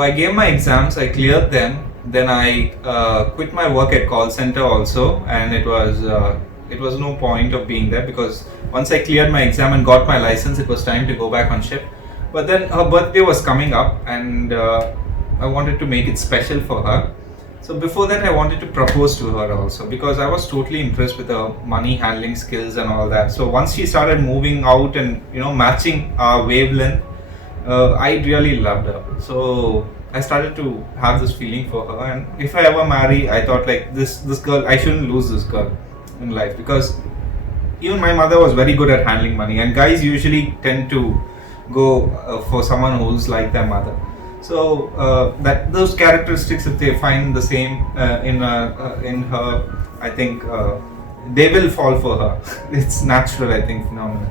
So I gave my exams, I cleared them. Then I quit my work at call center also, and it was no point of being there because once I cleared my exam and got my license, it was time to go back on shift. But then her birthday was coming up, and I wanted to make it special for her. So before that, I wanted to propose to her also because I was totally impressed with her money handling skills and all that. So once she started moving out and matching our wavelength, I really loved her. So I started to have this feeling for her, and if I ever marry, I thought like this girl, I shouldn't lose this girl in life because even my mother was very good at handling money, and guys usually tend to go for someone who's like their mother. So that those characteristics, if they find the same in her, I think they will fall for her. It's natural, I think, phenomenon.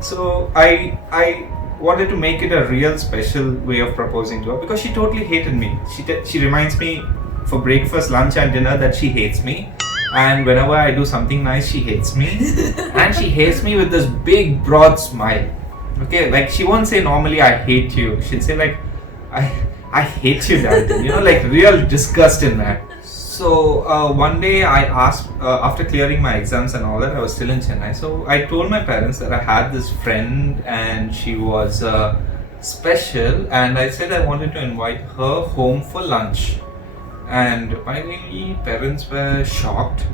So I wanted to make it a real special way of proposing to her because she totally hated me. She reminds me for breakfast, lunch, and dinner that she hates me. And whenever I do something nice, she hates me. And she hates me with this big, broad smile. Okay, like she won't say normally, I hate you. She'll say, like, I hate you, Dad. Like real disgust in that. So one day I asked, after clearing my exams and all that, I was still in Chennai. So I told my parents that I had this friend and she was special, and I said I wanted to invite her home for lunch. And my parents were shocked.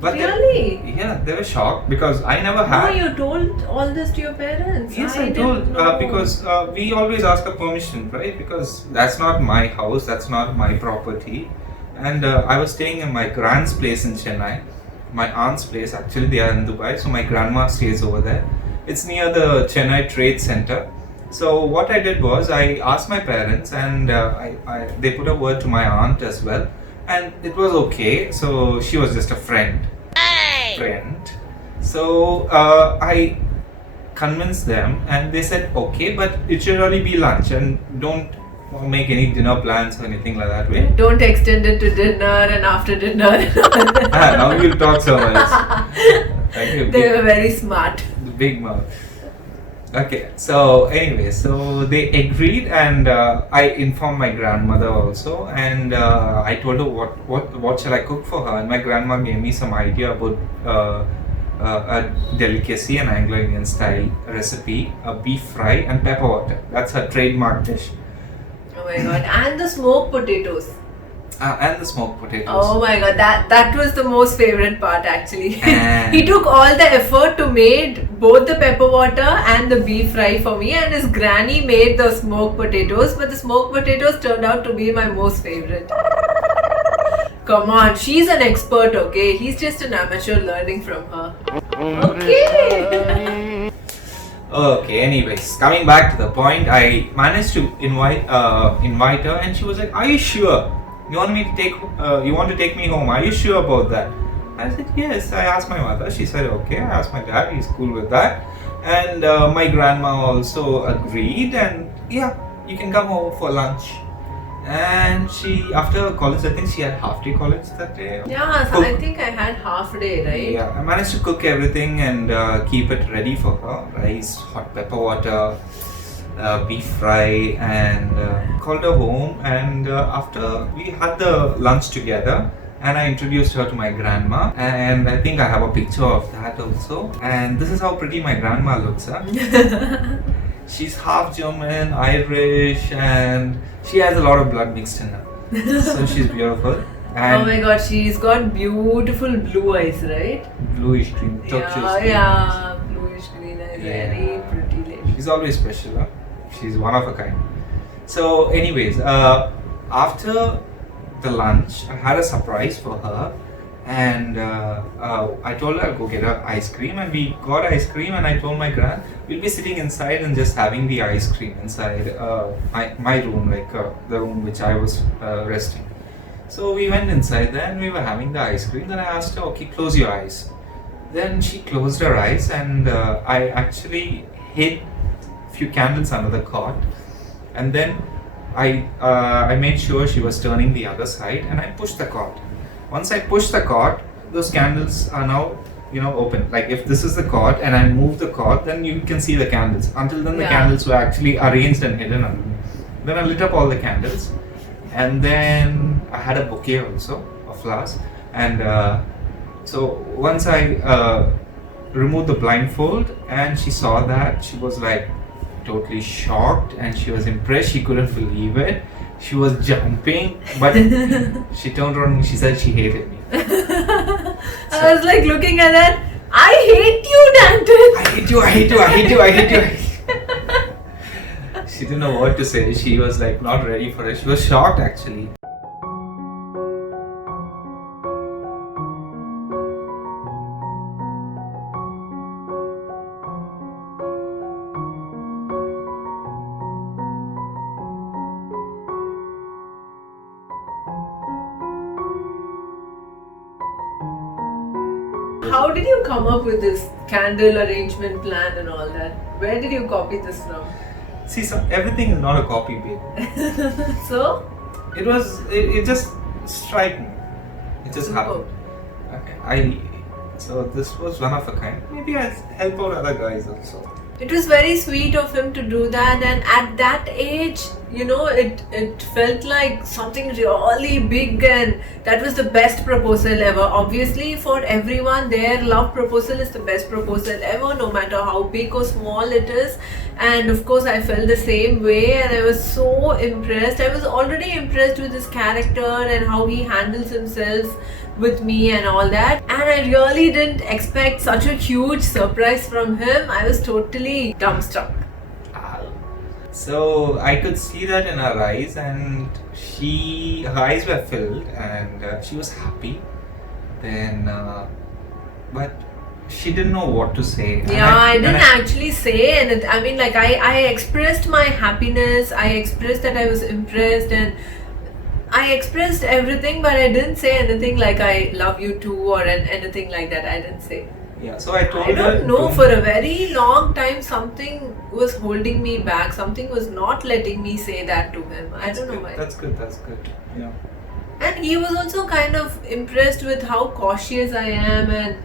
But Really? Yeah, they were shocked because I never had. No, you told all this to your parents. Yes, I I told didn't know. because we always ask a permission, right? Because that's not my house, that's not my property. And I was staying in my grand's place in Chennai, my aunt's place. Actually, they are in Dubai, so my grandma stays over there. It's near the Chennai Trade Center. So what I did was I asked my parents, and they put a word to my aunt as well, and it was okay. So she was just a friend. Friend. So I convinced them, and they said okay, but it should only be lunch, and don't make any dinner plans or anything like that way. Don't extend it to dinner and after dinner. Now you'll talk so much. Thank you. They were very smart. The big mouth. Okay, so anyway, so they agreed, and I informed my grandmother also, and I told her what shall I cook for her, and my grandma gave me some idea about a delicacy, an Anglo-Indian style recipe, a beef fry and pepper water. That's her trademark dish. Oh my god. And the smoked potatoes. And the smoked potatoes. Oh my god, that was the most favorite part actually. And- He took all the effort to make both the pepper water and the beef fry for me, and his granny made the smoked potatoes, but the smoked potatoes turned out to be my most favorite. Come on, she's an expert, okay? He's just an amateur learning from her. Okay. Okay, anyways, coming back to the point, I managed to invite her, and she was like, "Are you sure? You want to take me home? Are you sure about that?" I said, "Yes." I asked my mother. She said, "Okay." I asked my dad. He's cool with that, and my grandma also agreed. And yeah, you can come over for lunch. And she, after college, I think she had half day college that day. Yeah, so I think I had half day, right? Yeah, I managed to cook everything and keep it ready for her. Rice, hot pepper water, beef fry, and called her home. And after we had the lunch together, and I introduced her to my grandma. And I think I have a picture of that also. And this is how pretty my grandma looks, huh? She's half German, Irish, and she has a lot of blood mixed in her. So she's beautiful. And Oh my god, she's got beautiful blue eyes, right? bluish green, turquoise green. Yeah, bluish green eyes. Yeah. Very pretty lady. She's always special, huh? She's one of a kind. So, anyways, after the lunch, I had a surprise for her, and I told her I'll go get her ice cream, and we got ice cream, and I told my grand, we'll be sitting inside and just having the ice cream inside my room, like the room which I was resting. So we went inside there and we were having the ice cream. Then I asked her, okay, close your eyes. Then she closed her eyes, and I actually hid a few candles under the cot, and then I made sure she was turning the other side, and I pushed the cot. Once I pushed the cot, those candles are now open. Like if this is the cot and I move the cot, then you can see the candles. Until then, the Yeah. candles were actually arranged and hidden underneath. Then I lit up all the candles, and then I had a bouquet also of flowers. And so once I removed the blindfold, and she saw that, she was like totally shocked, and she was impressed. She couldn't believe it. She was jumping, but she turned around and she said she hated me. I was like looking at that. I hate you, Danton. I hate you, I hate you, I hate you, I hate you. She didn't know what to say. She was like not ready for it. She was shocked actually. How did you come up with this candle arrangement plan and all that? Where did you copy this from? See, everything is not a copy, babe. So? It just struck me. It just Superb. happened. So this was one of a kind. Maybe I help out other guys also. It was very sweet of him to do that, and at that age, you know, it felt like something really big, and that was the best proposal ever. Obviously, for everyone, their love proposal is the best proposal ever, no matter how big or small it is. And of course, I felt the same way, and I was so impressed. I was already impressed with his character and how he handles himself with me and all that, and I really didn't expect such a huge surprise from him. I was totally dumbstruck. So I could see that in her eyes, and her eyes were filled, and she was happy. Then, but she didn't know what to say. Yeah, I didn't actually say anything. I mean, like I expressed my happiness. I expressed that I was impressed, and I expressed everything, but I didn't say anything like I love you too or anything like that. I didn't say. Yeah, so I told I her. don't know, for a very long time something was holding me back. Something was not letting me say that to him. I don't know why. That's good. Yeah. And he was also kind of impressed with how cautious I am, and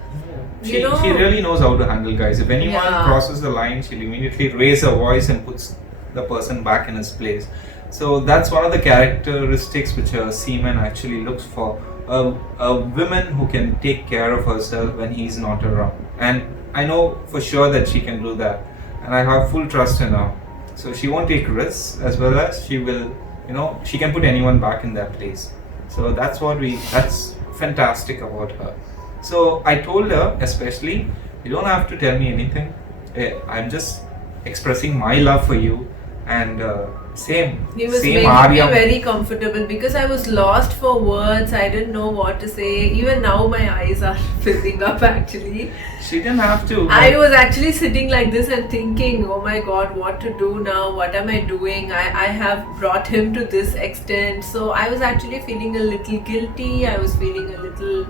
She really knows how to handle guys. If anyone crosses the line, she'll immediately raise her voice and puts the person back in his place. So that's one of the characteristics which a seaman actually looks for. A woman who can take care of herself when he's not around. And I know for sure that she can do that. And I have full trust in her. So she won't take risks, as well as she will, she can put anyone back in their place. So that's fantastic about her. So I told her, especially, you don't have to tell me anything. I'm just expressing my love for you, and he was same making me Arya. very comfortable because I was lost for words. I didn't know what to say. Even now my eyes are filling up actually. She didn't have to. I was actually sitting like this and thinking, oh my god, what to do now? What am I doing? I have brought him to this extent. So I was actually feeling a little guilty. I was feeling a little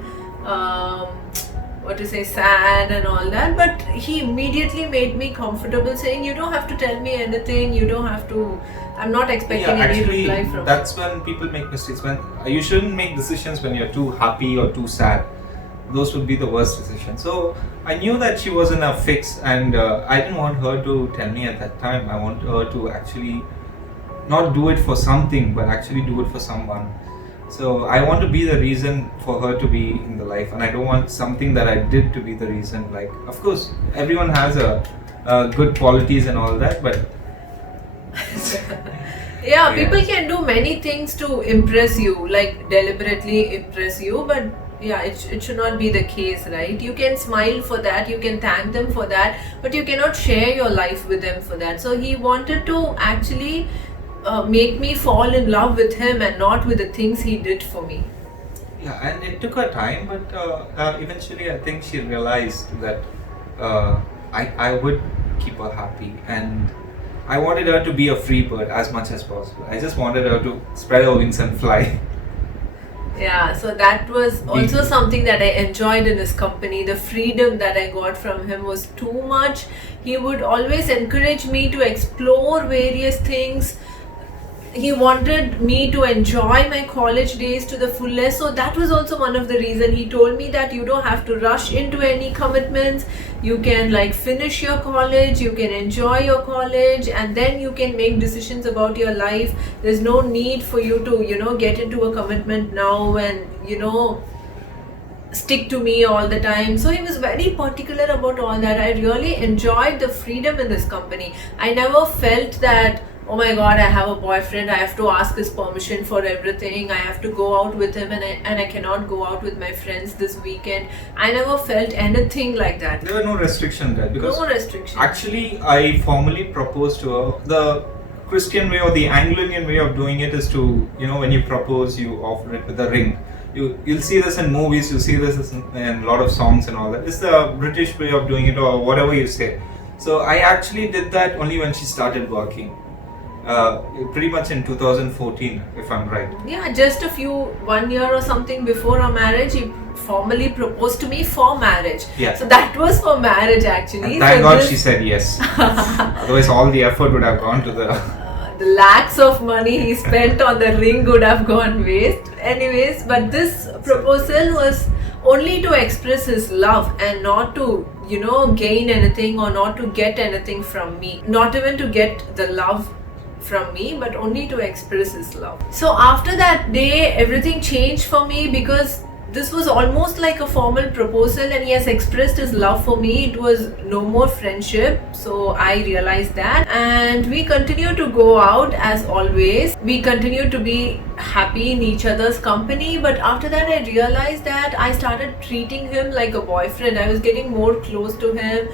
sad and all that, but he immediately made me comfortable, saying you don't have to tell me anything, I'm not expecting any reply from you. That's when people make mistakes. When you shouldn't make decisions when you're too happy or too sad. Those would be the worst decisions. So I knew that she was in a fix, and I didn't want her to tell me at that time. I want her to actually not do it for something, but actually do it for someone. So I want to be the reason for her to be in the life, and I don't want something that I did to be the reason. Like, of course, everyone has a good qualities and all that, but yeah, people can do many things to impress you, like deliberately impress you, but yeah, it should not be the case, right? You can smile for that, you can thank them for that, but you cannot share your life with them for that. So he wanted to actually make me fall in love with him and not with the things he did for me. yeah, and it took her time, but eventually I think she realized that I would keep her happy, and I wanted her to be a free bird as much as possible. I just wanted her to spread her wings and fly. Yeah, so that was also something that I enjoyed in his company. The freedom that I got from him was too much. He would always encourage me to explore various things. he wanted me to enjoy my college days to the fullest. So that was also one of the reason. He told me that you don't have to rush into any commitments. You can like finish your college, you can enjoy your college, and then you can make decisions about your life. There's no need for you to, you know, get into a commitment now and, you know, stick to me all the time. So he was very particular about all that. I really enjoyed the freedom in this company. I never felt that, oh my god, I have a boyfriend, I have to ask his permission for everything, I have to go out with him, and I cannot go out with my friends this weekend. I never felt anything like that. There were no restrictions there because No restrictions. actually I formally proposed to her. The Christian way or the Anglican way of doing it is to, you know, when you propose, you offer it with a ring. You'll see this in movies, you see this in a lot of songs and all that. It's the British way of doing it, or whatever you say. So I actually did that only when she started working. Pretty much in 2014, if I'm right. Yeah, just 1 year or something before our marriage, he formally proposed to me for marriage. Yeah. So that was for marriage actually. And thank So God this- she said yes. Otherwise, all the effort would have gone to the lakhs of money he spent on the ring would have gone waste. Anyways, but this proposal was only to express his love and not to, you know, gain anything or not to get anything from me. Not even to get the love from me, but only to express his love. So after that day, everything changed for me because this was almost like a formal proposal and he has expressed his love for me. It was no more friendship. So I realized that, and we continue to go out as always. We continue to be happy in each other's company, but after that I realized that I started treating him like a boyfriend. I was getting more close to him.